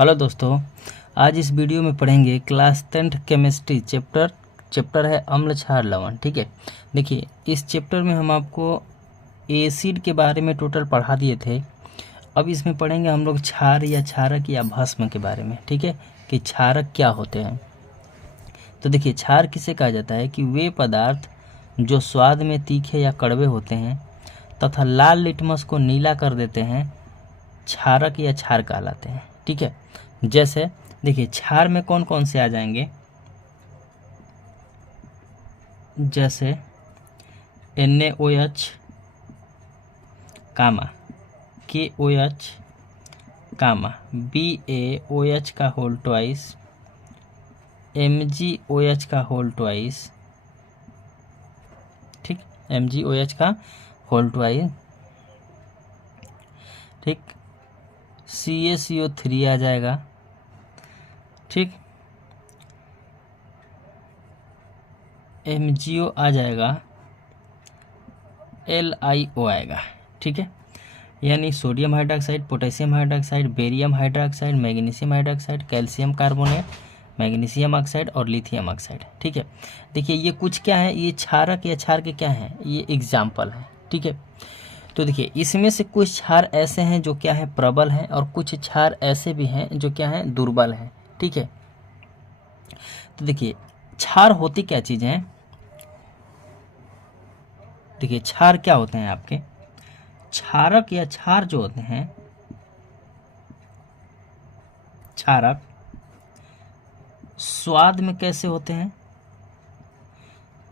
Hello दोस्तों, आज इस वीडियो में पढ़ेंगे क्लास 10th केमिस्ट्री चैप्टर है अम्ल क्षार लवण। ठीक है, देखिए इस चैप्टर में हम आपको एसिड के बारे में टोटल पढ़ा दिए थे। अब इसमें पढ़ेंगे हम लोग क्षार या क्षारक या भस्म के बारे में। ठीक है, कि क्षारक क्या होते हैं। तो देखिए क्षार किसे कहा जाता है कि वे पदार्थ जो स्वाद में तीखे या कड़वे होते हैं तथा लाल लिटमस को नीला कर देते हैं, क्षारक या क्षार कहलाते हैं। ठीक है, जैसे देखिए क्षार में कौन कौन से आ जाएंगे, जैसे NaOH कामा, KOH कामा, BaOH का होल ट्वाइस, MgOH का होल ट्वाइस। ठीक, MgOH का होल ट्वाइस। ठीक, CaCO3 आ जाएगा। ठीक, MgO आ जाएगा, LiO आएगा। ठीक है, यानी sodium hydroxide, potassium hydroxide, barium hydroxide, magnesium hydroxide, calcium carbonate, magnesium oxide और लिथियम ऑक्साइड। ठीक है, देखिए ये कुछ क्या है, ये क्षारक या क्षार के क्या हैं, ये एग्जाम्पल है। ठीक है, तो देखिए इसमें से कुछ क्षार ऐसे हैं जो क्या है प्रबल हैं, और कुछ क्षार ऐसे भी हैं जो क्या है दुर्बल हैं। ठीक है, तो देखिए क्षार होती क्या चीज़ हैं। देखिए क्षार क्या होते हैं आपके, क्षारक या क्षार जो होते हैं, क्षारक स्वाद में कैसे होते हैं,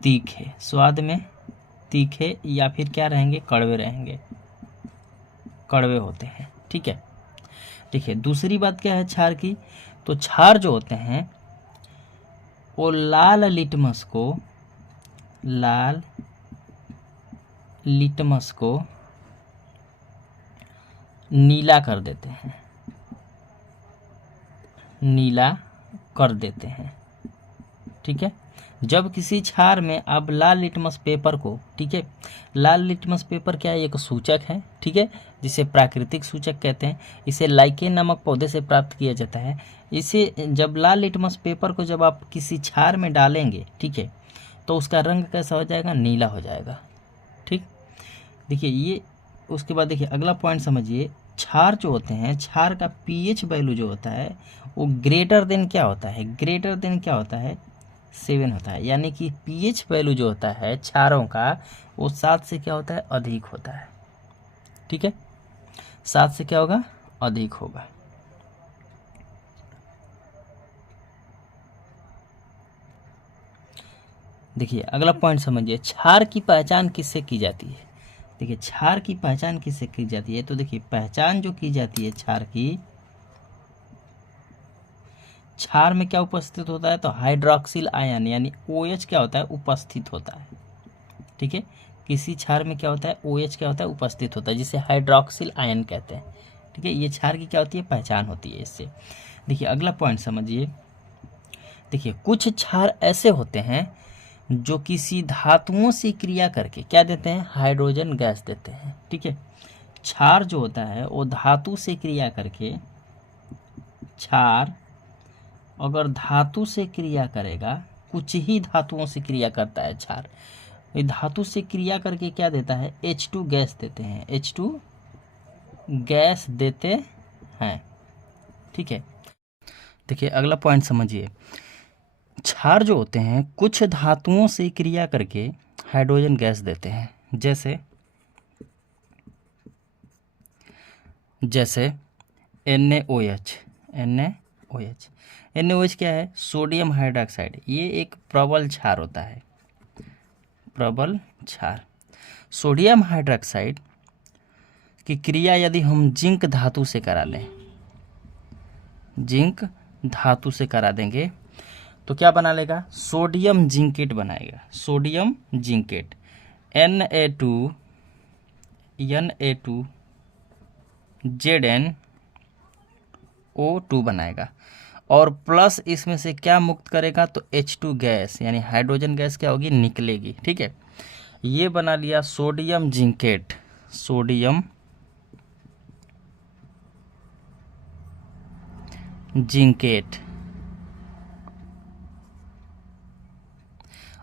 तीखे, स्वाद में तीखे या फिर क्या रहेंगे, कड़वे रहेंगे, कड़वे होते हैं। ठीक है, देखिए दूसरी बात क्या है क्षार की, तो क्षार जो होते हैं वो लाल लिटमस को नीला कर देते हैं, नीला कर देते हैं। ठीक है, जब किसी क्षार में अब लाल लिटमस पेपर को, ठीक है, लाल लिटमस पेपर क्या है, एक सूचक है। ठीक है, जिसे प्राकृतिक सूचक कहते हैं। इसे लाइकेन नामक पौधे से प्राप्त किया जाता है। इसे जब लाल लिटमस पेपर को जब आप किसी क्षार में डालेंगे, ठीक है, तो उसका रंग कैसा हो जाएगा, नीला हो जाएगा। ठीक, देखिए ये, उसके बाद देखिए अगला पॉइंट समझिए, क्षार जो होते हैं, क्षार का pH वैल्यू जो होता है वो ग्रेटर देन क्या होता है, ग्रेटर देन क्या होता है, 7 होता है। यानी कि pH वैल्यू जो होता है क्षारों का वो 7 से क्या होता है, अधिक होता है। ठीक है, 7 से क्या होगा, अधिक होगा। देखिए अगला पॉइंट समझिए, क्षार की पहचान किससे की जाती है। देखिए क्षार की पहचान किससे की जाती है, तो देखिए पहचान जो की जाती है क्षार की, क्षार में क्या उपस्थित होता है, तो हाइड्रोक्सिल आयन यानी OH क्या होता है, उपस्थित होता है। ठीक है, किसी क्षार में क्या होता है, OH क्या होता है, उपस्थित होता है, जिसे हाइड्रोक्सिल आयन कहते हैं। ठीक है, ये क्षार की क्या होती है, पहचान होती है इससे। देखिए अगला पॉइंट समझिए, देखिए कुछ क्षार ऐसे होते हैं जो किसी धातुओं से क्रिया करके क्या देते हैं, हाइड्रोजन गैस देते हैं। ठीक है, क्षार जो होता है वो धातु से क्रिया करके, क्षार अगर धातु से क्रिया करेगा, कुछ ही धातुओं से क्रिया करता है क्षार, ये धातु से क्रिया करके क्या देता है, H2 गैस देते हैं, H2 गैस देते हैं। ठीक है, देखिए अगला पॉइंट समझिए, क्षार जो होते हैं कुछ धातुओं से क्रिया करके हाइड्रोजन गैस देते हैं। जैसे NaOH, NaOH क्या है, सोडियम हाइड्रोक्साइड, ये एक प्रबल क्षार होता है, प्रबल क्षार। सोडियम हाइड्रोक्साइड की क्रिया यदि हम जिंक धातु से करा लें, जिंक धातु से करा देंगे तो क्या बना लेगा, सोडियम जिंकेट बनाएगा, सोडियम जिंकेट, Na2 ZnO2 बनाएगा, और प्लस इसमें से क्या मुक्त करेगा, तो H2 गैस यानी हाइड्रोजन गैस क्या होगी, निकलेगी। ठीक है, ये बना लिया सोडियम जिंकेट, सोडियम जिंकेट,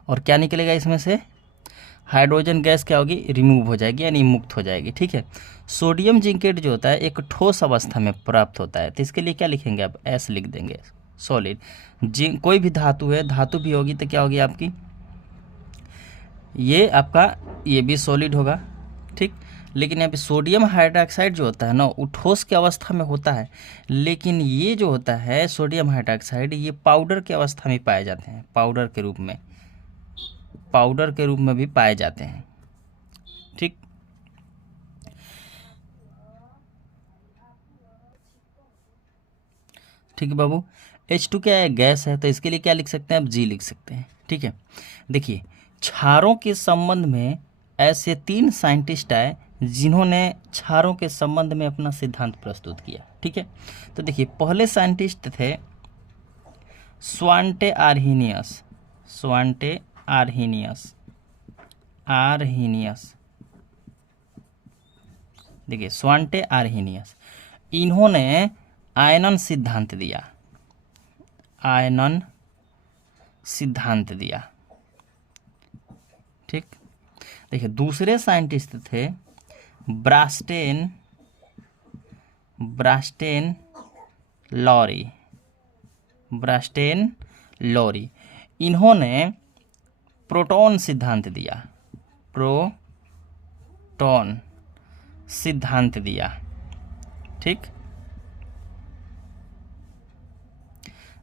और क्या निकलेगा इसमें से, हाइड्रोजन गैस क्या होगी, रिमूव हो जाएगी यानी मुक्त हो जाएगी। ठीक है, सोडियम जिंकेट जो होता है एक ठोस अवस्था में प्राप्त होता है, तो इसके लिए क्या लिखेंगे आप, एस लिख देंगे, सॉलिड। जिंक कोई भी धातु है, धातु भी होगी तो क्या होगी आपकी, ये आपका ये भी सॉलिड होगा। ठीक, लेकिन यहाँ पे सोडियम हाइड्रोक्साइड जो होता है ना वो ठोस की अवस्था में होता है, लेकिन ये जो होता है सोडियम हाइड्रोक्साइड ये पाउडर की अवस्था में पाए जाते हैं, पाउडर के रूप में, पाउडर के रूप में भी पाए जाते हैं। ठीक, ठीक है बाबू। H2 क्या है, गैस है, तो इसके लिए क्या लिख सकते हैं आप, G लिख सकते हैं। ठीक है, देखिए क्षारों के संबंध में ऐसे 3 साइंटिस्ट आए जिन्होंने क्षारों के संबंध में अपना सिद्धांत प्रस्तुत किया। ठीक है, तो देखिए पहले साइंटिस्ट थे स्वांटे आर्हीनियस, स्वांटे आर्हीनियस, आर्हीनियस, देखिए स्वांटे आर्हीनियस, इन्होंने आयनन सिद्धांत दिया, आयनन सिद्धांत दिया। ठीक, देखिए दूसरे साइंटिस्ट थे ब्रास्टेन, ब्रास्टेन लॉरी, ब्रास्टेन लॉरी, इन्होंने प्रोटॉन सिद्धांत दिया, प्रोटॉन सिद्धांत दिया। ठीक,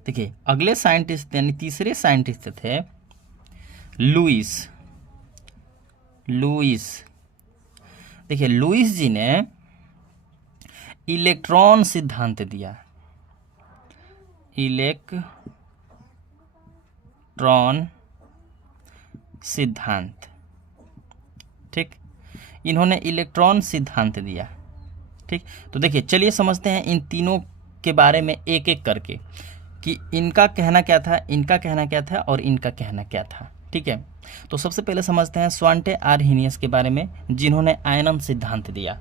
देखिए अगले साइंटिस्ट यानी तीसरे साइंटिस्ट थे लुईस, लुईस, देखिए लुईस जी ने इलेक्ट्रॉन सिद्धांत दिया, इलेक्ट्रॉन सिद्धांत। ठीक, इन्होंने इलेक्ट्रॉन सिद्धांत दिया। ठीक, तो देखिए चलिए समझते हैं इन तीनों के बारे में एक एक करके कि इनका कहना क्या था, इनका कहना क्या था और इनका कहना क्या था। ठीक है, तो सबसे पहले समझते हैं स्वांटे आर्हीनियस के बारे में जिन्होंने आयनन सिद्धांत दिया।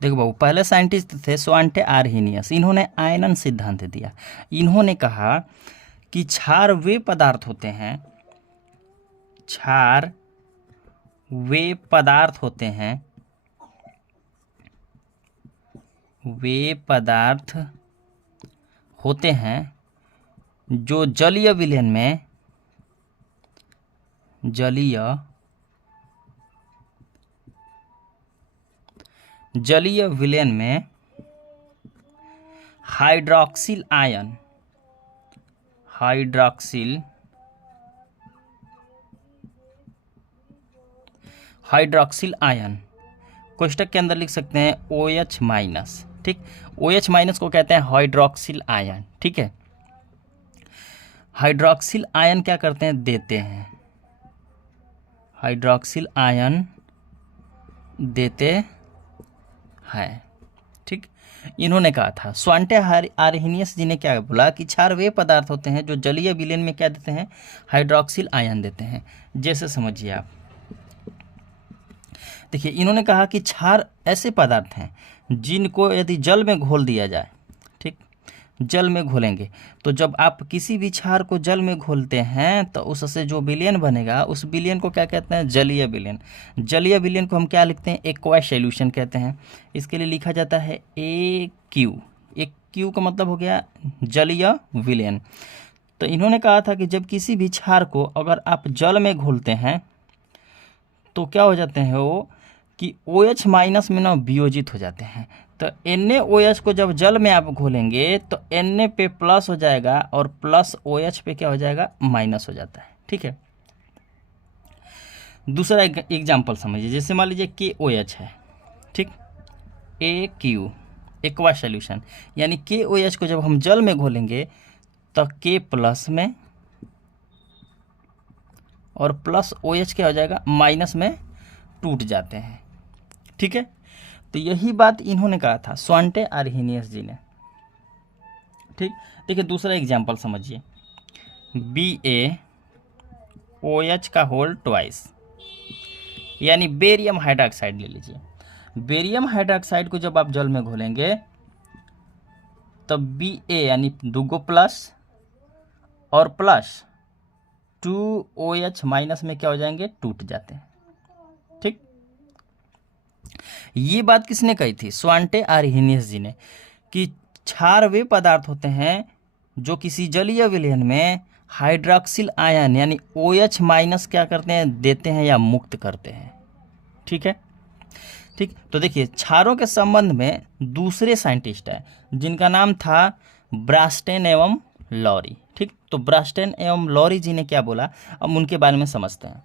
देखो बाबू, पहले साइंटिस्ट थे स्वांटे आर्हीनियस, इन्होंने आयनन सिद्धांत दिया। इन्होंने कहा कि क्षार वे पदार्थ होते हैं, क्षार वे पदार्थ होते हैं, वे पदार्थ होते हैं जो जलीय विलयन में, जलीय विलयन में हाइड्रॉक्सिल आयन, हाइड्रॉक्सिल आयन कोष्टक के अंदर लिख सकते हैं OH माइनस। ठीक, OH माइनस को कहते हैं हाइड्रॉक्सिल आयन। ठीक है, हाइड्रॉक्सिल आयन क्या करते हैं, देते हैं, हाइड्रॉक्सिल आयन देते हैं। ठीक, इन्होंने कहा था स्वांटे आर्हीनियस जी ने क्या बोला कि क्षार वे पदार्थ होते हैं जो जलीय विलयन में क्या देते हैं, हाइड्रॉक्सिल आयन देते हैं। जैसे समझिए आप, देखिए इन्होंने कहा कि क्षार ऐसे पदार्थ हैं जिनको यदि जल में घोल दिया जाए, ठीक, जल में घोलेंगे तो जब आप किसी भी क्षार को जल में घोलते हैं तो उससे जो विलयन बनेगा उस विलयन को क्या कहते हैं, जलीय विलयन। जलीय विलयन को हम क्या लिखते हैं, एक्वायस सॉल्यूशन कहते हैं। इसके लिए लिखा जाता है AQ, AQ का मतलब हो गया जलीय विलयन। तो इन्होंने कहा था कि जब किसी भी क्षार को अगर आप जल में घोलते हैं तो क्या हो जाते हैं वो कि OH माइनस में ना वियोजित हो जाते हैं। तो NaOH को जब जल में आप घोलेंगे तो Na पे प्लस हो जाएगा और प्लस OH पे क्या हो जाएगा, माइनस हो जाता है। ठीक है, दूसरा एग्जाम्पल समझिए, जैसे मान लीजिए KOH है, ठीक, AQ एक्वा सॉल्यूशन, यानी KOH को जब हम जल में घोलेंगे तो K प्लस में और प्लस OH क्या हो जाएगा, माइनस में टूट जाते हैं। ठीक है, तो यही बात इन्होंने कहा था स्वांटे आर्हीनियस जी ने। ठीक, देखिए दूसरा एग्जाम्पल समझिए, BaOH का होल ट्वाइस, यानी बेरियम हाइड्रोक्साइड ले लीजिए। बेरियम हाइड्रोक्साइड को जब आप जल में घोलेंगे तो Ba यानी दूगो प्लस और प्लस 2OH माइनस में क्या हो जाएंगे, टूट जाते हैं। ठीक, ये बात किसने कही थी, स्वांटे आर्हेनियस जी ने, कि क्षार वे पदार्थ होते हैं जो किसी जलीय विलयन में हाइड्रोक्सिल आयन यानी OH माइनस क्या करते हैं, देते हैं या मुक्त करते हैं। ठीक है, ठीक। तो देखिए क्षारों के संबंध में दूसरे साइंटिस्ट हैं जिनका नाम था ब्रास्टेन एवं लॉरी। ठीक, तो ब्रास्टेन एवं लॉरी जी ने क्या बोला, अब उनके बारे में समझते हैं।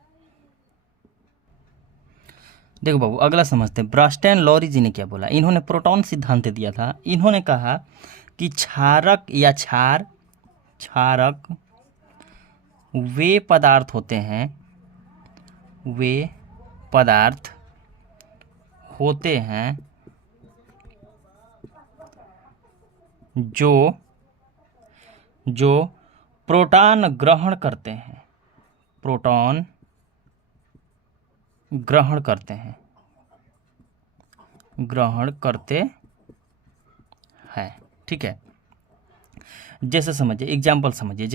देखो बाबू, अगला समझते हैं ब्रास्टेन लॉरी जी ने क्या बोला। इन्होंने प्रोटॉन सिद्धांत दिया था। इन्होंने कहा कि क्षारक या क्षारक वे पदार्थ होते हैं, वे पदार्थ होते हैं जो प्रोटॉन ग्रहण करते हैं, प्रोटॉन ग्रहण करते हैं, ग्रहण करते हैं। ठीक है, जैसे समझिए, एग्जाम्पल समझिए,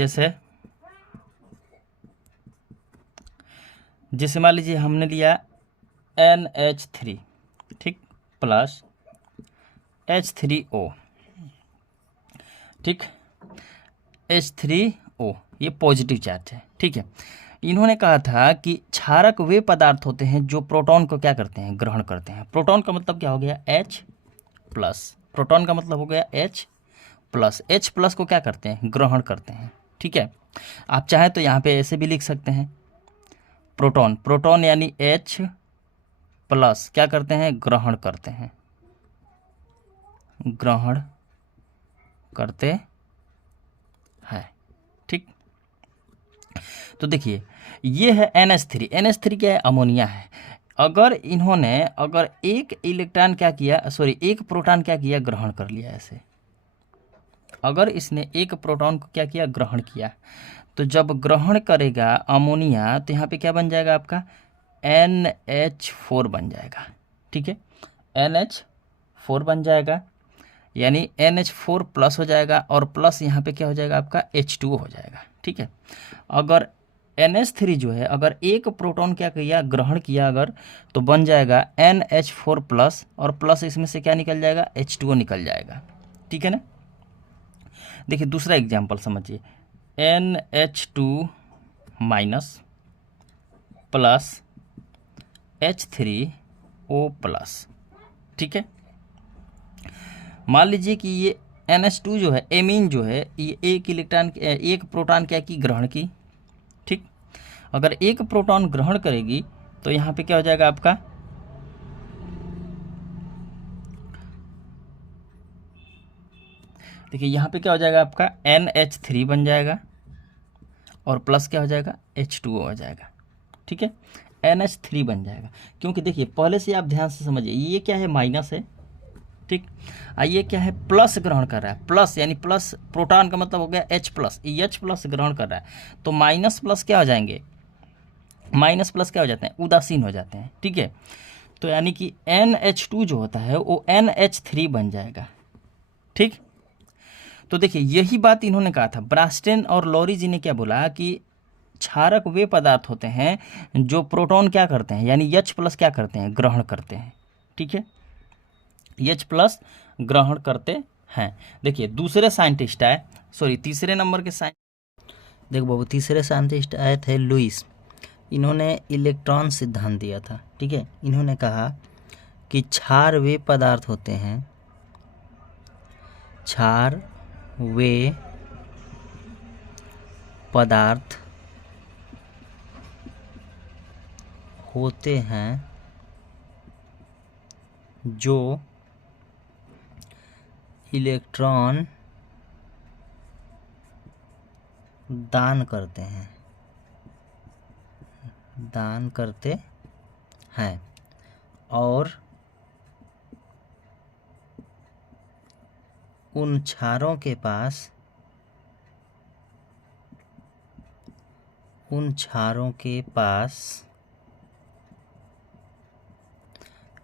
जैसे मान लीजिए हमने लिया NH3, ठीक, प्लस H3O, ठीक, H3O ये पॉजिटिव चार्ज है। ठीक है, इन्होंने कहा था कि क्षारक वे पदार्थ होते हैं जो प्रोटॉन को क्या करते हैं, ग्रहण करते हैं। प्रोटॉन का मतलब क्या हो गया, H प्लस, प्रोटॉन का मतलब हो गया H प्लस, H प्लस को क्या करते हैं, ग्रहण करते हैं। ठीक है, आप चाहें तो यहाँ पे ऐसे भी लिख सकते हैं, प्रोटॉन यानी H प्लस क्या करते हैं, ग्रहण करते हैं, ग्रहण करते हैं। ठीक, तो देखिए ये है NH3। NH3 क्या है, अमोनिया है। अगर एक इलेक्ट्रॉन क्या किया, सॉरी एक प्रोटॉन क्या किया, ग्रहण कर लिया ऐसे, अगर इसने एक प्रोटॉन को क्या किया, ग्रहण किया, तो जब ग्रहण करेगा अमोनिया तो यहाँ पे क्या बन जाएगा आपका, NH4 बन जाएगा। ठीक है, NH4 बन जाएगा, यानी NH4 प्लस हो जाएगा, और प्लस यहाँ पे क्या हो जाएगा आपका, H2O हो जाएगा। ठीक है, अगर NH3 जो है, अगर एक प्रोटॉन क्या किया, ग्रहण किया अगर, तो बन जाएगा NH4 प्लस, और प्लस इसमें से क्या निकल जाएगा, H2O निकल जाएगा। ठीक है ना। देखिए दूसरा एग्जाम्पल समझिए, NH2 minus plus H3O plus. ठीक है, मान लीजिए कि ये NH2 जो है, एमीन जो है, ये एक प्रोटॉन क्या की, ग्रहण की। ठीक, अगर एक प्रोटॉन ग्रहण करेगी तो यहाँ पे क्या हो जाएगा आपका, देखिए यहाँ पे क्या हो जाएगा आपका, NH3 बन जाएगा, और प्लस क्या हो जाएगा, H2O हो जाएगा। ठीक है, NH3 बन जाएगा, क्योंकि देखिए पहले से आप ध्यान से समझिए, ये क्या है, माइनस है। ठीक, ये क्या है, प्लस ग्रहण कर रहा है, प्लस यानी प्लस, प्रोटॉन का मतलब हो गया H प्लस, H प्लस ग्रहण कर रहा है, तो माइनस प्लस क्या हो जाएंगे, माइनस प्लस क्या हो जाते हैं, उदासीन हो जाते हैं। ठीक है, तो यानी कि NH2 जो होता है वो NH3 बन जाएगा। ठीक, तो देखिए यही बात इन्होंने कहा था, ब्रास्टेन और लॉरी जी ने क्या बोला कि क्षारक वे पदार्थ होते हैं जो प्रोटॉन क्या करते हैं, यानी H प्लस क्या करते हैं, ग्रहण करते हैं। ठीक है, H प्लस ग्रहण करते हैं। देखिए दूसरे साइंटिस्ट आए, सॉरी तीसरे नंबर के देखो बाबू, तीसरे साइंटिस्ट आए थे लुईस। इन्होंने इलेक्ट्रॉन सिद्धांत दिया था। ठीक है, इन्होंने कहा कि क्षार वे पदार्थ होते हैं, क्षार वे पदार्थ होते हैं जो इलेक्ट्रॉन दान करते हैं और उन क्षारों के पास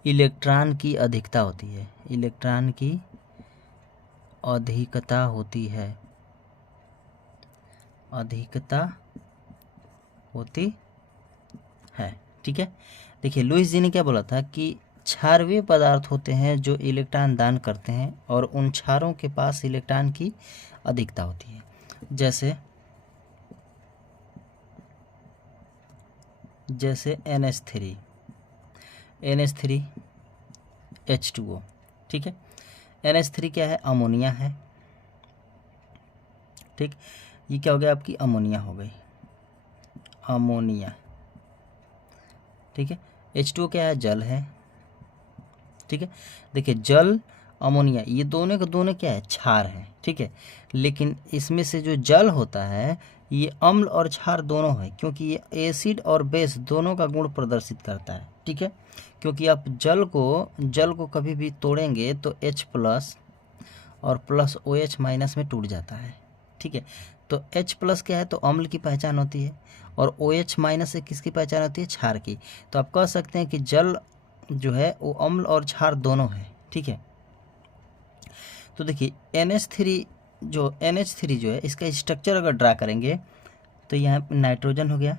इलेक्ट्रॉन की अधिकता होती है, इलेक्ट्रॉन की अधिकता होती है, अधिकता होती है। ठीक है, देखिए लुईस जी ने क्या बोला था कि क्षार वे पदार्थ होते हैं जो इलेक्ट्रॉन दान करते हैं और उन क्षारों के पास इलेक्ट्रॉन की अधिकता होती है। जैसे NH3 H2O। ठीक है, NH3 क्या है? अमोनिया है। ठीक, ये क्या हो गया? आपकी अमोनिया हो गई, अमोनिया। ठीक है, H2O क्या है? जल है। ठीक है, देखिए जल, अमोनिया, ये दोनों के दोनों क्या है? क्षार है। ठीक है, लेकिन इसमें से जो जल होता है ये अम्ल और क्षार दोनों है, क्योंकि ये एसिड और बेस दोनों का गुण प्रदर्शित करता है। ठीक है, क्योंकि आप जल को कभी भी तोड़ेंगे तो H+ और प्लस OH- में टूट जाता है। ठीक है, तो H+ क्या है? तो अम्ल की पहचान होती है, और OH- से किसकी पहचान होती है? क्षार की। तो आप कह सकते हैं कि जल जो है वो अम्ल और क्षार दोनों है। ठीक है, तो देखिए NH3 जो है इसका स्ट्रक्चर अगर ड्रा करेंगे तो यहाँ पे नाइट्रोजन हो गया।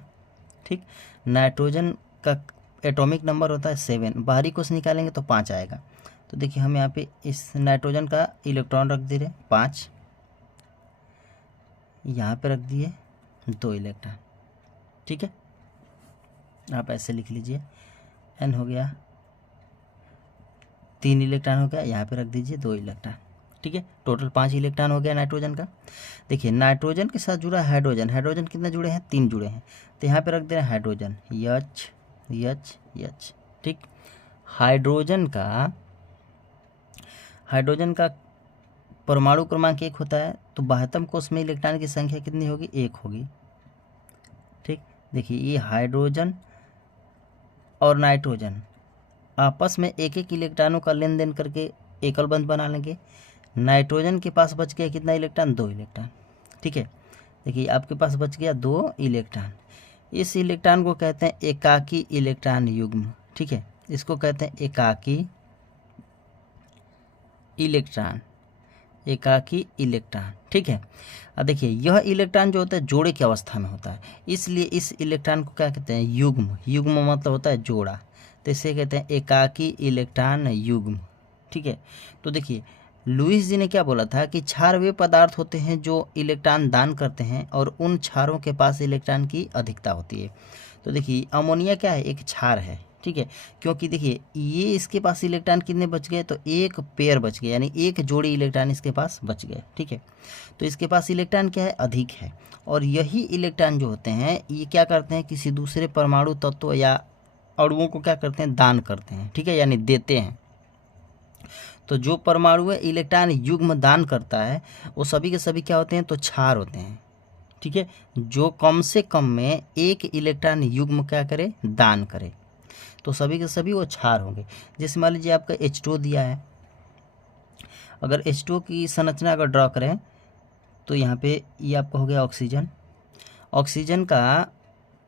ठीक, नाइट्रोजन का एटॉमिक नंबर होता है 7, बाहरी कोश निकालेंगे तो 5 आएगा। तो देखिए हम यहाँ पे इस नाइट्रोजन का इलेक्ट्रॉन रख दे रहे 5, यहाँ पे रख दिए 2 इलेक्ट्रॉन। ठीक है, आप ऐसे लिख लीजिए, N हो गया 3 इलेक्ट्रॉन हो गया, यहाँ पे रख दीजिए 2 इलेक्ट्रॉन। ठीक है, टोटल 5 इलेक्ट्रॉन हो गया नाइट्रोजन का। देखिए नाइट्रोजन के साथ जुड़ा हाइड्रोजन, हाइड्रोजन कितने जुड़े हैं? 3 जुड़े हैं, तो यहाँ पे रख दे रहे हैं हाइड्रोजन H। ठीक, हाइड्रोजन का परमाणु क्रमांक 1 होता है, तो 72 कोष में इलेक्ट्रॉन की संख्या कितनी होगी? 1 होगी। ठीक, देखिए ये हाइड्रोजन और नाइट्रोजन आपस में एक एक इलेक्ट्रॉनों का लेन देन करके एकल बंध बना लेंगे। नाइट्रोजन के पास बच गया कितना इलेक्ट्रॉन? 2 इलेक्ट्रॉन। ठीक है, देखिए आपके पास बच गया 2 इलेक्ट्रॉन। इस इलेक्ट्रॉन को कहते हैं एकाकी इलेक्ट्रॉन युग्म। ठीक है, इसको कहते हैं एकाकी इलेक्ट्रॉन। ठीक है, अब देखिए यह इलेक्ट्रॉन जो होता है जोड़े की अवस्था में होता है, इसलिए इस इलेक्ट्रॉन को क्या कहते हैं? युग्म मतलब होता है जोड़ा, तो इसे कहते हैं एकाकी इलेक्ट्रॉन युग्म। ठीक है, तो देखिए लुईस जी ने क्या बोला था कि क्षार वे पदार्थ होते हैं जो इलेक्ट्रॉन दान करते हैं और उन क्षारों के पास इलेक्ट्रॉन की अधिकता होती है। तो देखिए अमोनिया क्या है? एक क्षार है। ठीक है, क्योंकि देखिए ये इसके पास इलेक्ट्रॉन कितने बच गए? तो एक पेयर बच गए, यानी एक जोड़ी इलेक्ट्रॉन इसके पास बच गए। ठीक है, तो इसके पास इलेक्ट्रॉन क्या है? अधिक है, और यही इलेक्ट्रॉन जो होते हैं ये क्या करते हैं? किसी दूसरे परमाणु तत्व या अणुओं को क्या करते हैं? दान करते हैं। ठीक है, यानी देते हैं। तो जो परमाणु इलेक्ट्रॉन युग्म दान करता है वो सभी के सभी क्या होते हैं? तो क्षार होते हैं। ठीक है, जो कम से कम में एक इलेक्ट्रॉन युग्म क्या करे? दान करे, तो सभी के सभी वो क्षार होंगे। जैसे मान लीजिए आपका H2O दिया है, अगर H2O की संरचना अगर ड्रॉ करें तो यहाँ पे ये आपका हो गया ऑक्सीजन का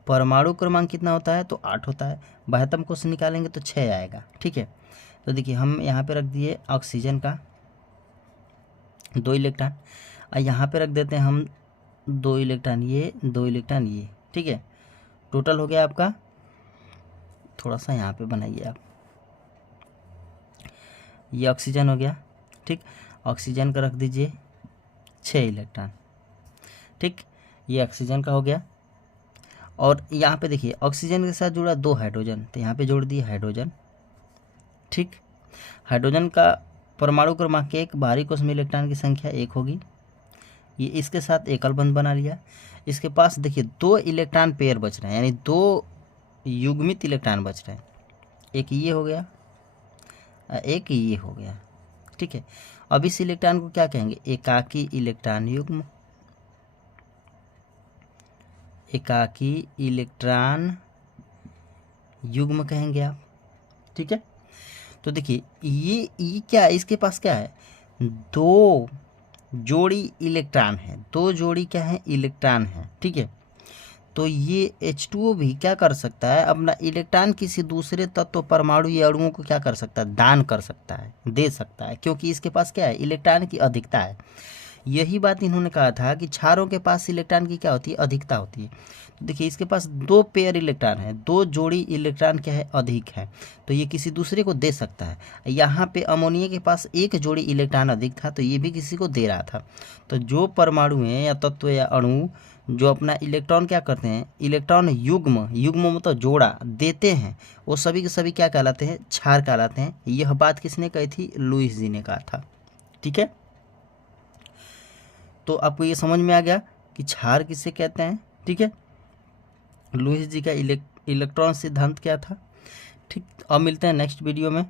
परमाणु क्रमांक कितना होता है? तो 8 होता है, 72 को से निकालेंगे तो 6 आएगा। ठीक है, तो देखिए हम यहाँ पे रख दिए ऑक्सीजन का 2 इलेक्ट्रॉन, और यहाँ पे रख देते हैं हम 2 इलेक्ट्रॉन ये, 2 इलेक्ट्रॉन ये। ठीक है, टोटल हो गया आपका, थोड़ा सा यहाँ पे बनाइए आप, ये ऑक्सीजन हो गया। ठीक, ऑक्सीजन का रख दीजिए 6 इलेक्ट्रॉन। ठीक, ये ऑक्सीजन का हो गया, और यहाँ पे देखिए ऑक्सीजन के साथ जुड़ा 2 हाइड्रोजन, तो यहाँ पे जोड़ दिए हाइड्रोजन। ठीक, हाइड्रोजन का परमाणु क्रमांक 1, बाहरी कोश में इलेक्ट्रॉन की संख्या 1 होगी, ये इसके साथ एकल बंध बना लिया। इसके पास देखिए 2 इलेक्ट्रॉन पेयर बच रहे हैं, यानी 2 युग्मित इलेक्ट्रॉन बच रहे हैं, एक ये हो गया, एक ये हो गया। ठीक है, अब इस इलेक्ट्रॉन को क्या कहेंगे? एकाकी इलेक्ट्रॉन युग्म, एकाकी इलेक्ट्रॉन युग्म कहेंगे आप। ठीक है, तो देखिए ये क्या है? इसके पास क्या है? 2 जोड़ी इलेक्ट्रॉन है, 2 जोड़ी क्या है? इलेक्ट्रॉन है। ठीक है, तो ये H2O भी क्या कर सकता है, अपना इलेक्ट्रॉन किसी दूसरे तत्व परमाणु या अणुओं को क्या कर सकता है, दान कर सकता है, दे सकता है, क्योंकि इसके पास क्या है, इलेक्ट्रॉन की अधिकता है। यही बात इन्होंने कहा था कि क्षारों के पास इलेक्ट्रॉन की क्या होती है, अधिकता होती है। तो देखिए इसके पास 2 पेयर इलेक्ट्रॉन है, 2 जोड़ी इलेक्ट्रॉन क्या है, अधिक है, तो ये किसी दूसरे को दे सकता है। यहाँ पे अमोनिया के पास 1 जोड़ी इलेक्ट्रॉन अधिक था, तो ये भी किसी को दे रहा था। तो जो परमाणु हैं या तत्व या अणु जो अपना इलेक्ट्रॉन क्या करते हैं, इलेक्ट्रॉन युग्म, युग्म मतलब जोड़ा देते हैं, वो सभी के सभी क्या कहलाते हैं, क्षार कहलाते हैं। यह बात किसने कही थी, लुईस जी ने कहा था। ठीक है, तो आपको ये समझ में आ गया कि क्षार किसे कहते हैं। ठीक है, लुईस जी का इलेक्ट्रॉन सिद्धांत क्या था। ठीक, अब मिलते हैं नेक्स्ट वीडियो में।